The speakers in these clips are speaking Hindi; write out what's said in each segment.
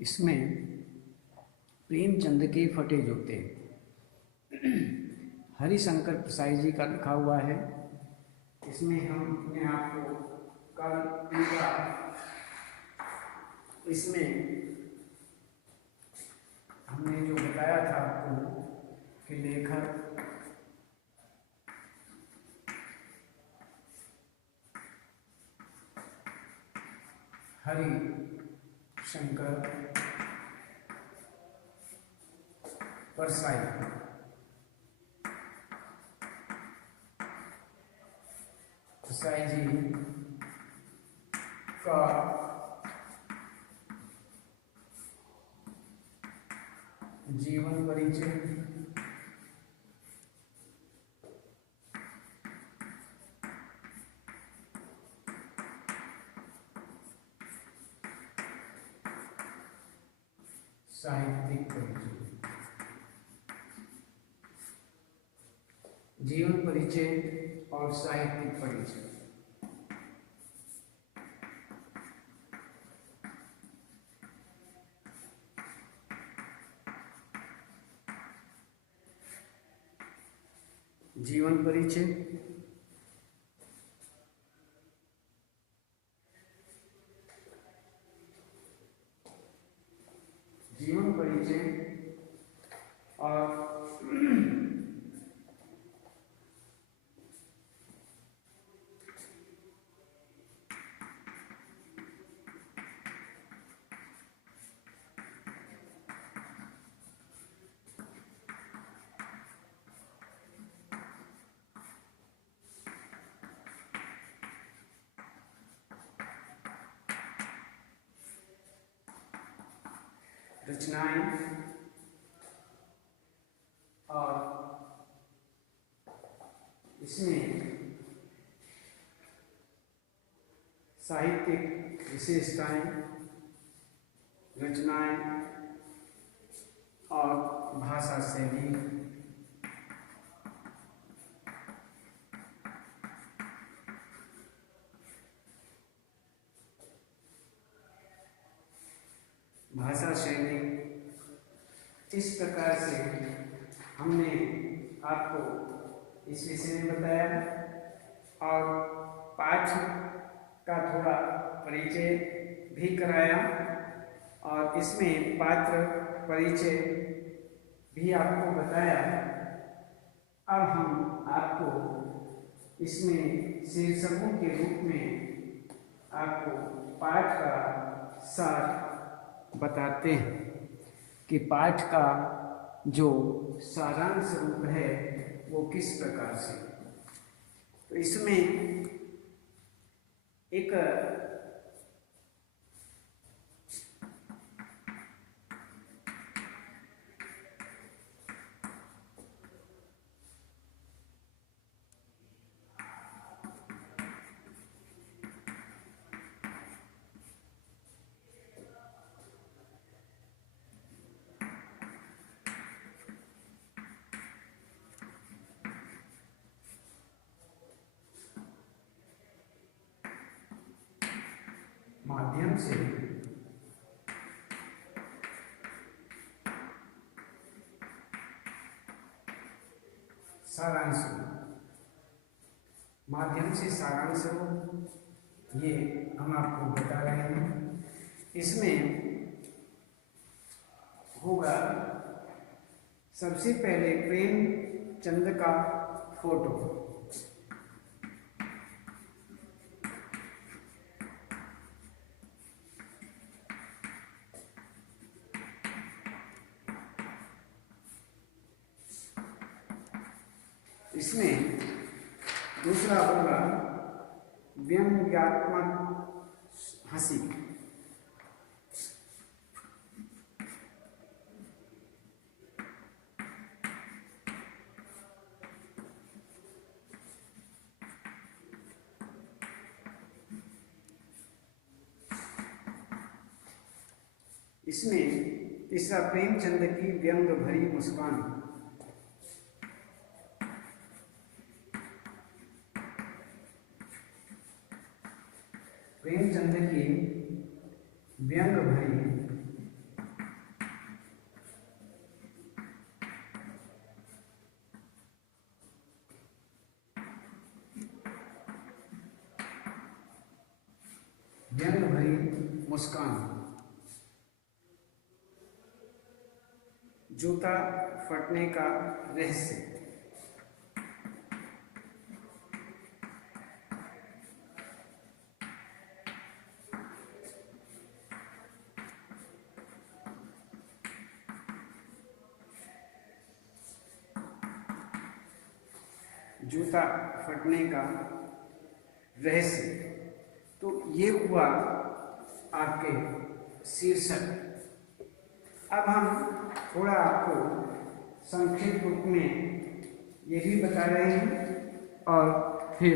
इसमें प्रेमचंद के फटे जूते हरिशंकर प्रसाई जी का लिखा हुआ है। इसमें हम अपने आप को कल पूरा इसमें हमने जो बताया था आपको कि लेखक हरिशंकर परसाई जी का जीवन परिचय साहित्यिक परिचय, जीवन परिचय और साहित्यिक परिचय। जीवन परिचय, जीवन परिचय और रचनाएं और इसमें साहित्यिक विशेषताएं, रचनाएं और भाषा शैली, भाषा शैली इस प्रकार से हमने आपको इस विषय में बताया और पाठ का थोड़ा परिचय भी कराया और इसमें पात्र परिचय भी आपको बताया। अब हम आपको इसमें शीर्षकों के रूप में आपको पाठ का सार बताते हैं कि पाठ का जो सारांश रूप है वो किस प्रकार से। तो इसमें एक माध्यम से सारांश, माध्यम से सारांश ये हम आपको बता रहे हैं। इसमें होगा सबसे पहले प्रेमचंद का फोटो, इसमें दूसरा होगा व्यंग्यात्मक हंसी, इसमें तीसरा प्रेमचंद की व्यंग भरी मुस्कान, प्रेमचंद की व्यंग भरी मुस्कान। जूता फटने का रहस्य। जूता फटने का रहस्य। तो ये हुआ आपके शीर्षक। अब हम थोड़ा आपको संक्षिप्त रूप में ये भी बता रहे हैं और फिर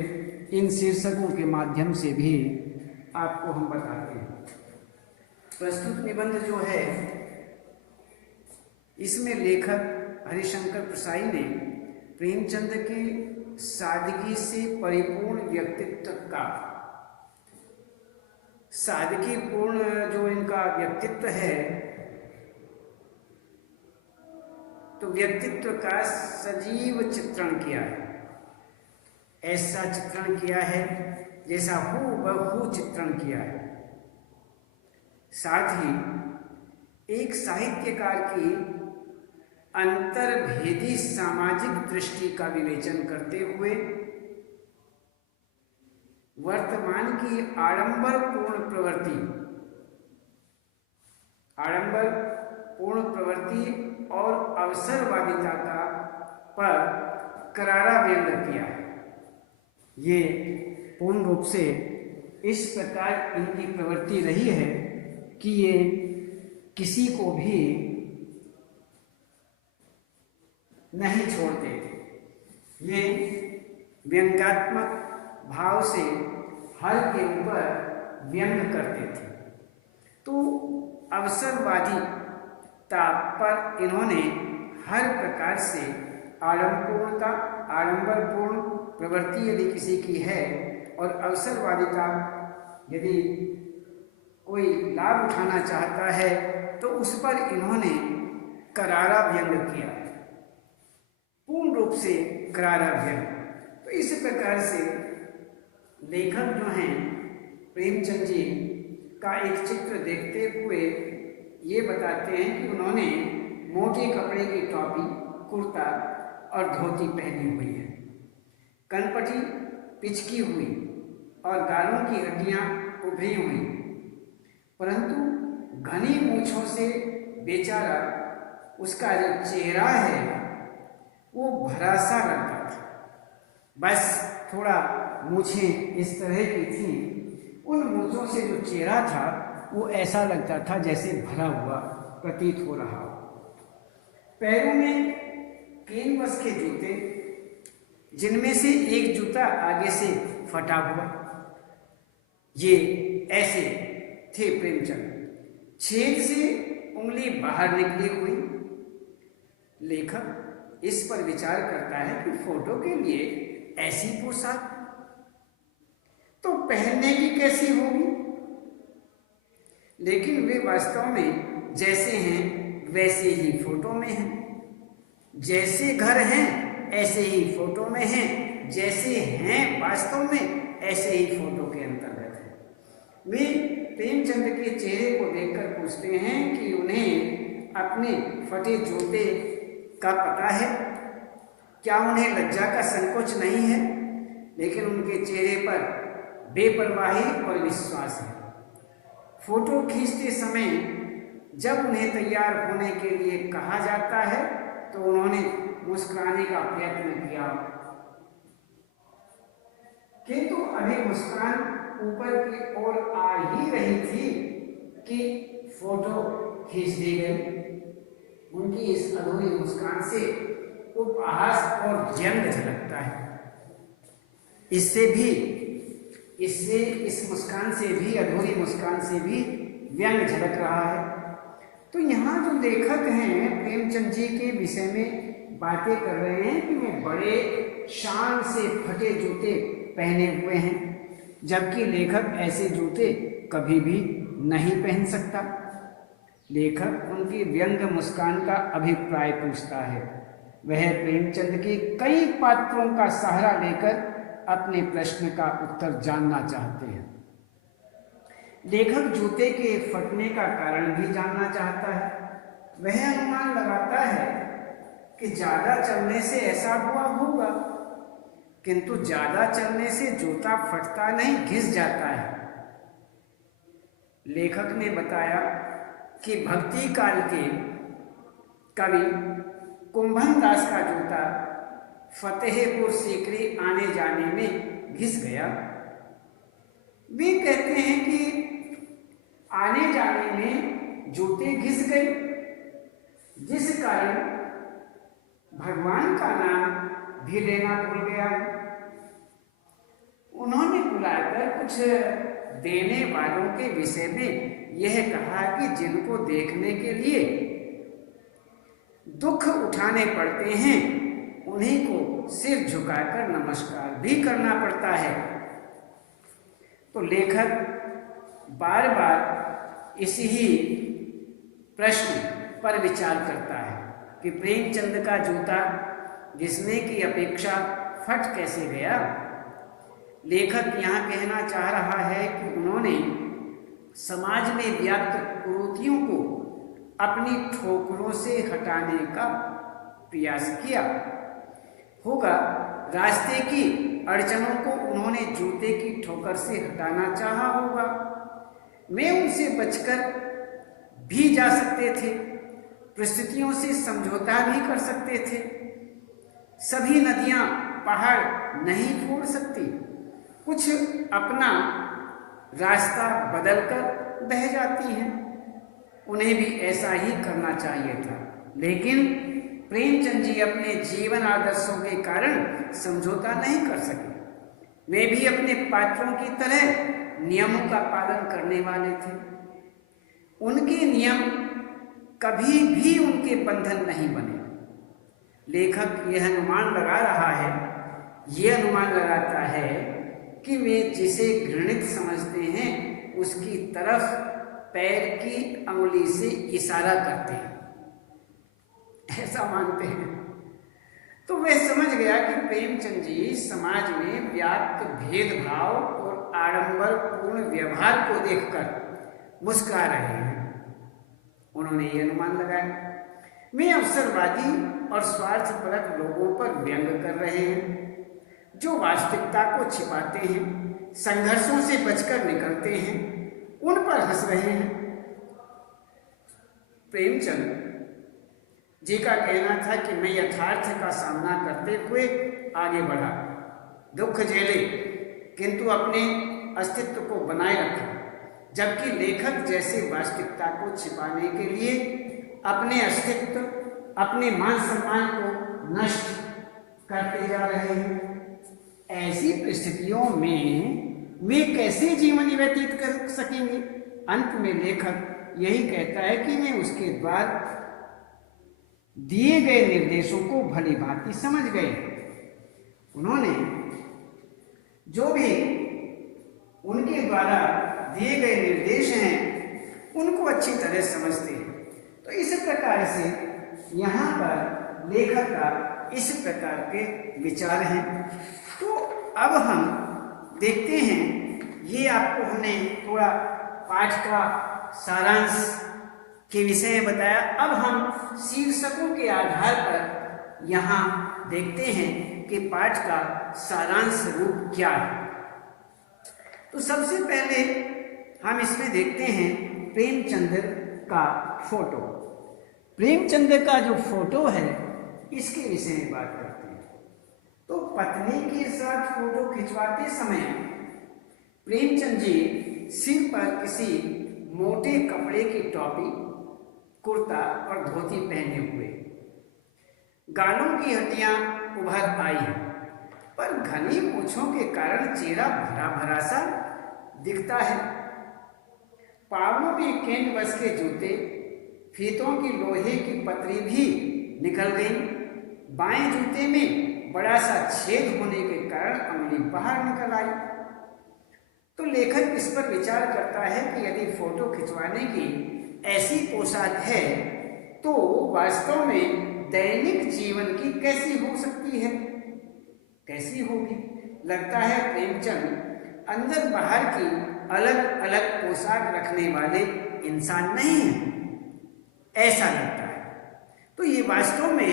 इन शीर्षकों के माध्यम से भी आपको हम बताते हैं। प्रस्तुत निबंध जो है, इसमें लेखक हरिशंकर प्रसाई ने प्रेमचंद के सादगी से परिपूर्ण व्यक्तित्व का, सादगीपूर्ण जो इनका व्यक्तित्व है, तो व्यक्तित्व का सजीव चित्रण किया है। ऐसा चित्रण किया है जैसा हूबहू चित्रण किया है। साथ ही एक साहित्यकार की अंतर्भेदी सामाजिक दृष्टि का विवेचन करते हुए वर्तमान की आडंबरपूर्ण प्रवृत्ति और अवसरवादिता का पर करारा व्यंग किया है। ये पूर्ण रूप से इस प्रकार इनकी प्रवृत्ति रही है कि ये किसी को भी नहीं छोड़ते। ये व्यंग्यात्मक भाव से हर के ऊपर व्यंग करते थे। तो अवसरवादिता पर इन्होंने हर प्रकार से आडंबरपूर्ण प्रवृत्ति यदि किसी की है और अवसरवादिता यदि कोई लाभ उठाना चाहता है तो उस पर इन्होंने करारा व्यंग किया, पूर्ण रूप से करारा व्यंग। तो इस प्रकार से लेखक जो हैं प्रेमचंद जी का एक चित्र देखते हुए ये बताते हैं कि उन्होंने मोटे कपड़े की टोपी, कुर्ता और धोती पहनी हुई है, कनपटी पिचकी हुई और गालों की हड्डियां उभरी हुई, परंतु घनी मूंछों से बेचारा उसका जो चेहरा है वो भरा सा लगता था। बस थोड़ा मूछें इस तरह की थी, उन मूछों से जो चेहरा था वो ऐसा लगता था जैसे भरा हुआ प्रतीत हो रहा हो। पैरों में कैनवस के जूते, जिनमें से एक जूता आगे से फटा हुआ, ये ऐसे थे प्रेमचंद। छेद से उंगली बाहर निकली हुई। लेखक इस पर विचार करता है कि फोटो के लिए ऐसी पोशाक तो पहनने की कैसी होगी, लेकिन वे वास्तव में जैसे हैं वैसे ही फोटो में हैं। जैसे घर हैं ऐसे ही फोटो में हैं, जैसे हैं वास्तव में ऐसे ही फोटो के अंतर्गत हैं। वे प्रेमचंद के चेहरे को देखकर पूछते हैं कि उन्हें अपने फटे जूते का पता है, क्या उन्हें लज्जा का संकोच नहीं है? लेकिन उनके चेहरे पर बेपरवाही और विश्वास है। फोटो खींचते समय जब उन्हें तैयार होने के लिए कहा जाता है तो उन्होंने मुस्कुराने का प्रयत्न किया, किंतु अभी मुस्कान ऊपर की ओर आ ही रही थी कि फोटो खींच दी गई। उनकी इस अधूरी मुस्कान से उपहास और व्यंग झलकता है। इस मुस्कान से भी, अधूरी मुस्कान से भी व्यंग झलक रहा है। तो यहाँ जो लेखक हैं प्रेमचंद जी के विषय में बातें कर रहे हैं कि वे बड़े शान से फटे जूते पहने हुए हैं, जबकि लेखक ऐसे जूते कभी भी नहीं पहन सकता। लेखक उनकी व्यंग मुस्कान का अभिप्राय पूछता है। वह प्रेमचंद के कई पात्रों का सहारा लेकर अपने प्रश्न का उत्तर जानना चाहते हैं। लेखक जूते के फटने का कारण भी जानना चाहता है। वह अनुमान लगाता है कि ज्यादा चलने से ऐसा हुआ होगा, किंतु ज्यादा चलने से जूता फटता नहीं, घिस जाता है। लेखक ने बताया कि भक्ति काल के कवि कुंभन दास का जूता फतेहपुर सीकरी आने जाने में घिस गया। वे कहते हैं कि आने जाने में जूते घिस गए, जिस कारण भगवान का नाम भी लेना भूल गया। उन्होंने बुलाकर कुछ देने वालों के विषय में यह कहा कि जिनको देखने के लिए दुख उठाने पड़ते हैं उन्हीं को सिर झुकाकर नमस्कार भी करना पड़ता है। तो लेखक बार बार इसी ही प्रश्न पर विचार करता है कि प्रेमचंद का जूता घिसने की अपेक्षा फट कैसे गया। लेखक यहाँ कहना चाह रहा है कि उन्होंने समाज में व्याप्त कुरीतियों को अपनी ठोकरों से हटाने का प्रयास किया होगा। रास्ते की अड़चनों को उन्होंने जूते की ठोकर से हटाना चाहा होगा। वे उनसे बचकर भी जा सकते थे, परिस्थितियों से समझौता भी कर सकते थे। सभी नदियां पहाड़ नहीं फोड़ सकती, कुछ अपना रास्ता बदलकर बह जाती हैं। उन्हें भी ऐसा ही करना चाहिए था, लेकिन प्रेमचंद जी अपने जीवन आदर्शों के कारण समझौता नहीं कर सके। वे भी अपने पात्रों की तरह नियमों का पालन करने वाले थे। उनके नियम कभी भी उनके बंधन नहीं बने। लेखक यह अनुमान लगा रहा है, यह अनुमान लगाता है कि वे जिसे घृणित समझते हैं उसकी तरफ पैर की अंगुली से इशारा करते हैं, ऐसा मानते हैं। तो वह समझ गया कि प्रेमचंद जी समाज में व्याप्त भेदभाव और आडंबर पूर्ण व्यवहार को देखकर मुस्कुरा रहे हैं। उन्होंने ये अनुमान लगाया वे अवसरवादी और स्वार्थपरक लोगों पर व्यंग कर रहे हैं, जो वास्तविकता को छिपाते हैं, संघर्षों से बचकर निकलते हैं, उन पर हंस रहे हैं। प्रेमचंद जी का कहना था कि मैं यथार्थ का सामना करते हुए आगे बढ़ा, दुख झेले, किंतु अपने अस्तित्व को बनाए रखा। जबकि लेखक जैसे वास्तविकता को छिपाने के लिए अपने अस्तित्व, अपने मान सम्मान को नष्ट करते जा रहे हैं। ऐसी परिस्थितियों में वे कैसे जीवन व्यतीत कर सकेंगे। अंत में लेखक यही कहता है कि वे उसके द्वारा दिए गए निर्देशों को भली भांति समझ गए। उन्होंने जो भी उनके द्वारा दिए गए निर्देश हैं उनको अच्छी तरह समझते हैं। तो इस प्रकार से यहाँ पर लेखक का इस प्रकार के विचार हैं। तो अब हम देखते हैं, ये आपको हमने थोड़ा पाठ का सारांश के विषय में बताया। अब हम शीर्षकों के आधार पर यहाँ देखते हैं कि पाठ का सारांश रूप क्या है। तो सबसे पहले हम इसमें देखते हैं प्रेमचंद का फोटो। प्रेमचंद का जो फोटो है इसके विषय में बात करते हैं। तो पत्नी के साथ फोटो खिंचवाते समय प्रेमचंद जी सिर पर किसी मोटे कपड़े की टोपी, कुर्ता और धोती पहने हुए, गालों की हड्डियां उभर आई हैं, पर घनी मूंछों के कारण चेहरा भरा भरा सा दिखता है। पांवों में कैनवस के जूते, फीतों की लोहे की पतरी भी निकल गई। बाएं जूते में बड़ा सा छेद होने के कारण अंगुली बाहर निकल आई। तो लेखक इस पर विचार करता है कि यदि फोटो खिंचवाने की ऐसी पोशाक है तो वास्तव में दैनिक जीवन की कैसी हो सकती है, कैसी होगी। लगता है प्रेमचंद अंदर बाहर की अलग अलग पोशाक रखने वाले इंसान नहीं हैं, ऐसा लगता है। तो ये वास्तव में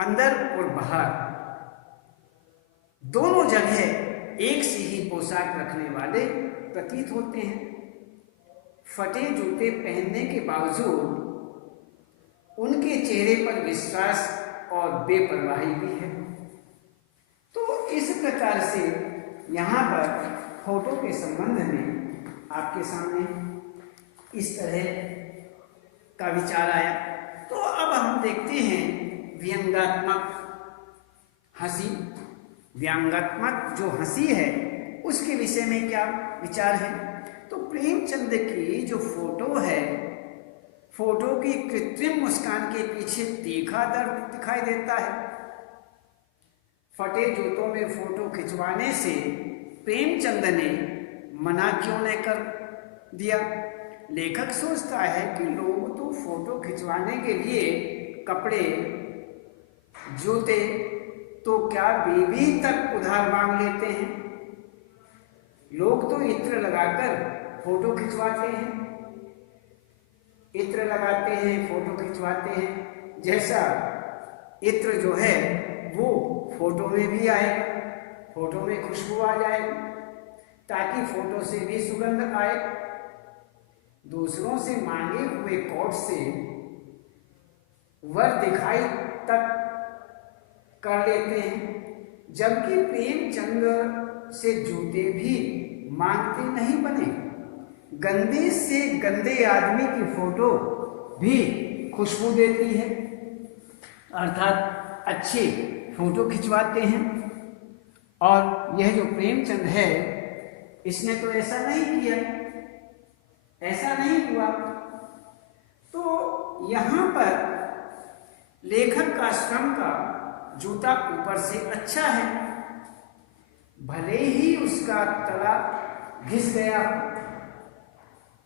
अंदर और बाहर दोनों जगह एक सी ही पोशाक रखने वाले प्रतीत होते हैं। फटे जूते पहनने के बावजूद उनके चेहरे पर विश्वास और बेपरवाही भी है। तो इस प्रकार से यहाँ पर फोटो के संबंध में आपके सामने इस तरह का विचार आया। तो अब हम देखते हैं व्यंग्यात्मक हंसी। व्यंग्यात्मक जो हंसी है उसके विषय में क्या विचार है। तो प्रेमचंद की जो फोटो है, फोटो की कृत्रिम मुस्कान के पीछे तीखा दर्द दिखाई देता है। फटे जूतों में फोटो खिंचवाने से प्रेमचंद ने मना क्यों नहीं कर दिया। लेखक सोचता है कि लोग तो फोटो खिंचवाने के लिए कपड़े, जूते, तो क्या बीवी तक उधार मांग लेते हैं। लोग तो इत्र लगाकर फोटो खिंचवाते हैं, इत्र लगाते हैं, फोटो खिंचवाते हैं। जैसा इत्र जो है वो फोटो में भी आए, फोटो में खुशबू आ जाए, ताकि फोटो से भी सुगंध आए। दूसरों से मांगे हुए कोट से वर दिखाई तक कर लेते हैं, जबकि प्रेमचंद से जूते भी मांगते नहीं बने। गंदे से गंदे आदमी की फोटो भी खुशबू देती है, अर्थात अच्छे फोटो खिंचवाते हैं। और यह जो प्रेमचंद है इसने तो ऐसा नहीं किया, ऐसा नहीं हुआ। तो यहाँ पर लेखक का श्रम का जूता ऊपर से अच्छा है, भले ही उसका तला घिस गया।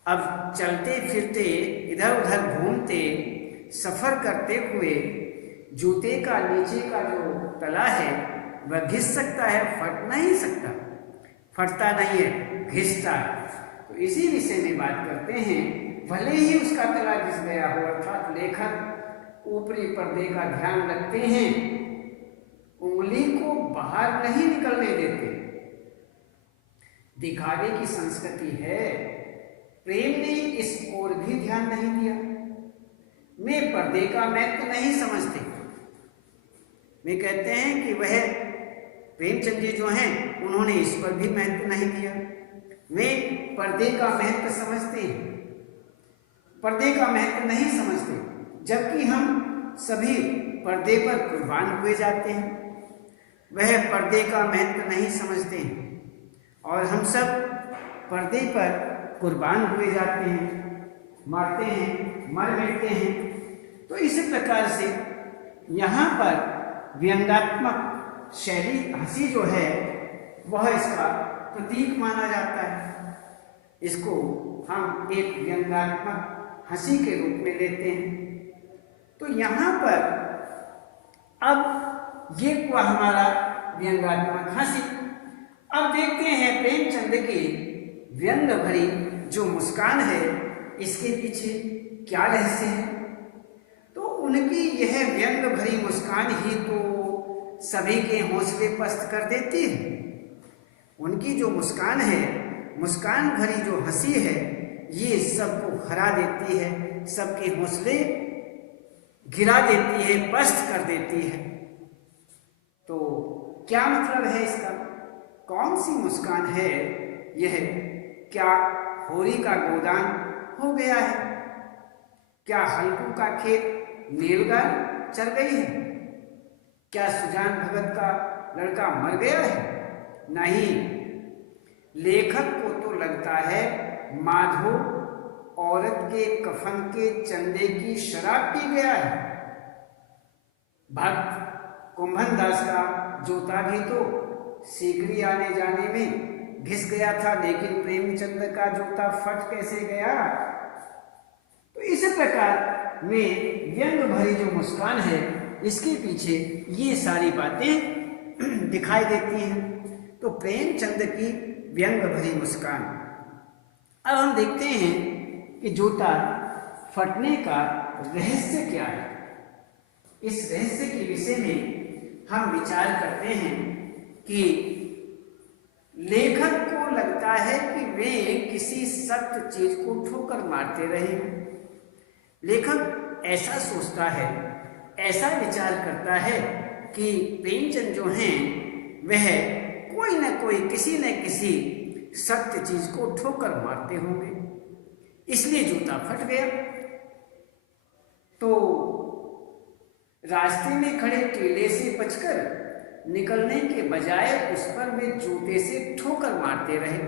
अब चलते फिरते इधर उधर घूमते सफर करते हुए जूते का नीचे का जो तला है वह घिस सकता है, फट नहीं सकता, फटता नहीं है, घिसता है। तो इसी विषय में बात करते हैं। भले ही उसका तला घिस गया हो, अर्थात लेखक ऊपरी पर्दे का ध्यान रखते हैं, उंगली को बाहर नहीं निकलने देते। दिखावे की संस्कृति है, प्रेम ने इस ओर भी ध्यान नहीं दिया। वे पर्दे का महत्व नहीं समझते। वे कहते हैं कि वह प्रेमचंद जी जो हैं उन्होंने इस पर भी महत्व नहीं दिया। वे पर्दे का महत्व समझते हैं, पर्दे का महत्व नहीं समझते, जबकि हम सभी पर्दे पर कुर्बान हुए जाते हैं। वह पर्दे का महत्व नहीं समझते हैं और हम सब पर्दे पर कुर्बान हुए जाते हैं, मरते हैं, मर मिटते हैं। तो इस प्रकार से यहाँ पर व्यंग्यात्मक शैली हंसी जो है वह इसका प्रतीक माना जाता है। इसको हम एक व्यंग्यात्मक हंसी के रूप में लेते हैं। तो यहाँ पर अब ये हुआ हमारा व्यंग्यात्मक हंसी। अब देखते हैं प्रेमचंद की व्यंग भरी जो मुस्कान है इसके पीछे क्या रहस्य है। तो उनकी यह व्यंग भरी मुस्कान ही तो सभी के हौसले पस्त कर देती है। उनकी जो मुस्कान है, मुस्कान भरी जो हंसी है, ये सबको हरा देती है, सबके हौसले गिरा देती है, पस्त कर देती है। तो क्या मतलब है इसका? कौन सी मुस्कान है यह? क्या होरी का गोदान हो गया है? क्या हल्कू का खेत नीलगाय चल गई है? क्या सुजान भगत का लड़का मर गया है? नहीं, लेखक को तो लगता है माधो औरत के कफन के चंदे की शराब पी गया है। भक्त कुंभन दास का जूता भी तो सीकरी आने जाने में घिस गया था, लेकिन प्रेमचंद का जूता फट कैसे गया? तो इस प्रकार में व्यंग भरी जो मुस्कान है इसके पीछे ये सारी बातें दिखाई देती हैं। तो प्रेमचंद की व्यंग भरी मुस्कान अब हम देखते हैं कि जूता फटने का रहस्य क्या है। इस रहस्य के विषय में हम विचार करते हैं कि लेखक को लगता है कि वे किसी सख्त चीज को ठोकर मारते रहे हैं। लेखक ऐसा सोचता है, ऐसा विचार करता है कि प्रेमचंद जो हैं वह कोई न कोई किसी न किसी सख्त चीज को ठोकर मारते होंगे, इसलिए जूता फट गया। तो रास्ते में खड़े टेले से बचकर निकलने के बजाय उस पर वे जूते से ठोकर मारते रहे।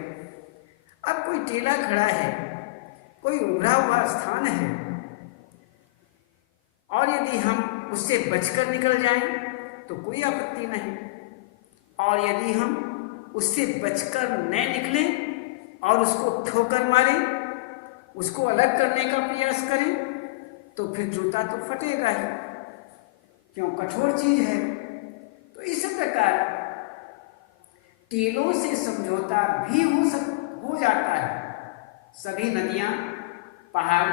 अब कोई टेला खड़ा है, कोई उभरा हुआ स्थान है, और यदि हम उससे बचकर निकल जाएं तो कोई आपत्ति नहीं, और यदि हम उससे बचकर न निकलें और उसको ठोकर मारें, उसको अलग करने का प्रयास करें, तो फिर जूता तो फटेगा ही, क्यों, कठोर चीज है। तो इस प्रकार टीलों से समझौता भी हो जाता है। सभी नदियां पहाड़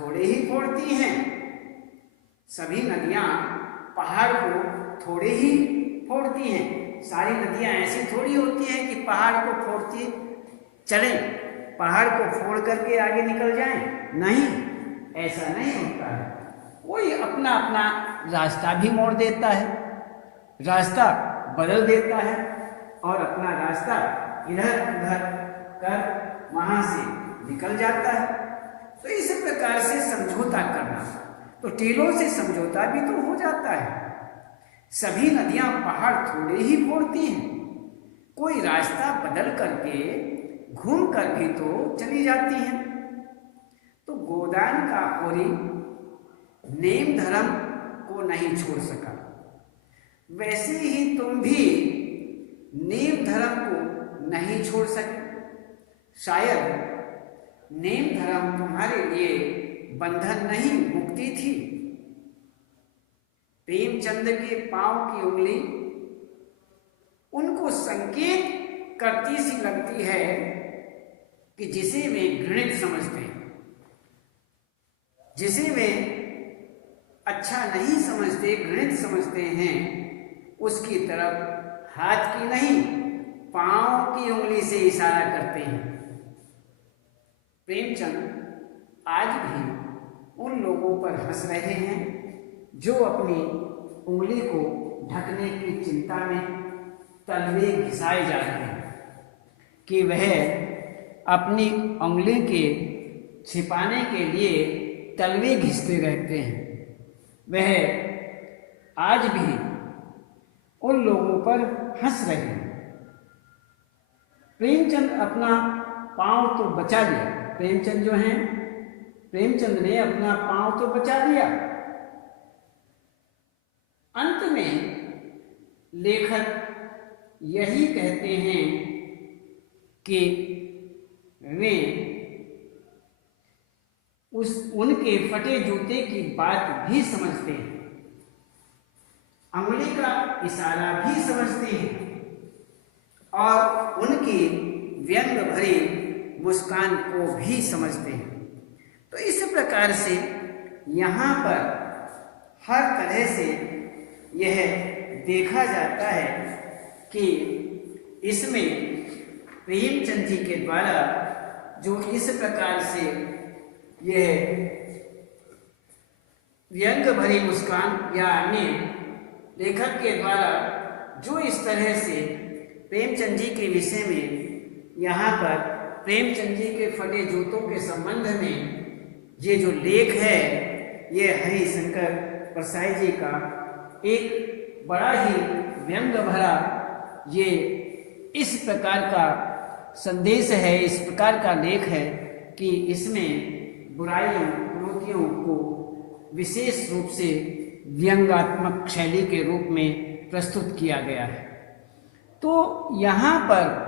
थोड़े ही फोड़ती हैं, सभी नदियां पहाड़ को थोड़े ही फोड़ती हैं। सारी नदियां ऐसी थोड़ी होती हैं कि पहाड़ को फोड़ती चलें, पहाड़ को फोड़ करके आगे निकल जाएं, नहीं, ऐसा नहीं होता है। कोई अपना अपना रास्ता भी मोड़ देता है, रास्ता बदल देता है और अपना रास्ता इधर उधर कर वहां से निकल जाता है। तो इस प्रकार से समझौता करना, तो टीलों से समझौता भी तो हो जाता है। सभी नदियां पहाड़ थोड़े ही फोड़ती हैं, कोई रास्ता बदल करके घूम कर भी तो चली जाती हैं। तो गोदान का होरी नेम धर्म को नहीं छोड़ सका, वैसे ही तुम भी नेम धर्म को नहीं छोड़ सके। शायद नेम धर्म तुम्हारे लिए बंधन नहीं, मुक्ति थी। प्रेमचंद के पांव की उंगली उनको संकेत करती सी लगती है कि जिसे वे घृणित समझते हैं, जिसे वे अच्छा नहीं समझते, घृणित समझते हैं, उसकी तरफ हाथ की नहीं पांव की उंगली से इशारा करते हैं। प्रेमचंद आज भी उन लोगों पर हंस रहे हैं जो अपनी उंगली को ढकने की चिंता में तलवे घिसाए जा रहे हैं, कि वह अपनी उंगली के छिपाने के लिए तलवे घिसते रहते हैं। वह आज भी उन लोगों पर हंस रहे हैं। प्रेमचंद अपना पांव तो बचा लिया, प्रेमचंद जो हैं, प्रेमचंद ने अपना पांव तो बचा लिया। अंत में लेखक यही कहते हैं कि वे उनके फटे जूते की बात भी समझते हैं, उंगली का इशारा भी समझते हैं और उनकी व्यंग भरी मुस्कान को भी समझते हैं। तो इस प्रकार से यहाँ पर हर तरह से यह देखा जाता है कि इसमें प्रेमचंद जी के द्वारा जो इस प्रकार से यह व्यंग भरी मुस्कान या अन्य लेखक के द्वारा जो इस तरह से प्रेमचंद जी के विषय में यहाँ पर प्रेमचंद जी के फटे जूतों के संबंध में ये जो लेख है, ये हरिशंकर परसाई जी का एक बड़ा ही व्यंग भरा ये इस प्रकार का संदेश है, इस प्रकार का लेख है कि इसमें बुराइयों कुरीतियों को विशेष रूप से व्यंग्यात्मक शैली के रूप में प्रस्तुत किया गया है। तो यहाँ पर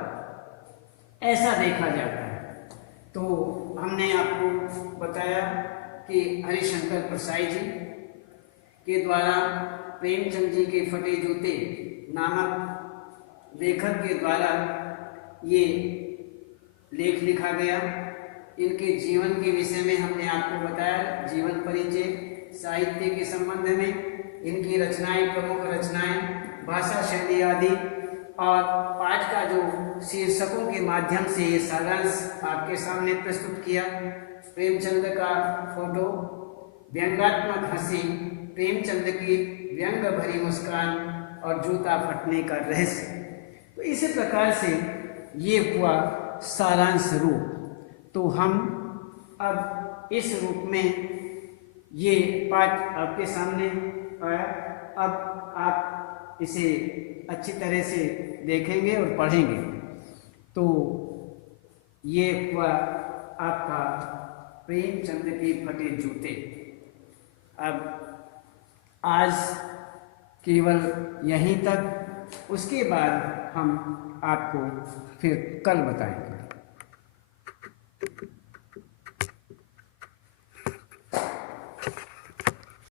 ऐसा देखा जाता है। तो हमने आपको बताया कि हरिशंकर परसाई जी के द्वारा प्रेमचंद जी के फटे जूते नामक लेखक के द्वारा ये लेख लिखा गया इनके जीवन के विषय में हमने आपको बताया, जीवन परिचय, साहित्य के संबंध में, इनकी रचनाएं, प्रमुख रचनाएं, भाषा शैली आदि, और पाठ का जो शीर्षकों के माध्यम से ये सारांश आपके सामने प्रस्तुत किया। प्रेमचंद का फोटो, व्यंग्यात्मक हंसी, प्रेमचंद की व्यंग भरी मुस्कान और जूता फटने का रहस्य। तो इसी प्रकार से ये हुआ सारांश रूप। तो हम अब इस रूप में ये पाठ आपके सामने आया। अब आप इसे अच्छी तरह से देखेंगे और पढ़ेंगे। तो ये हुआ आपका प्रेमचंद के फटे जूते। अब आज केवल यहीं तक, उसके बाद हम आपको फिर कल बताएंगे।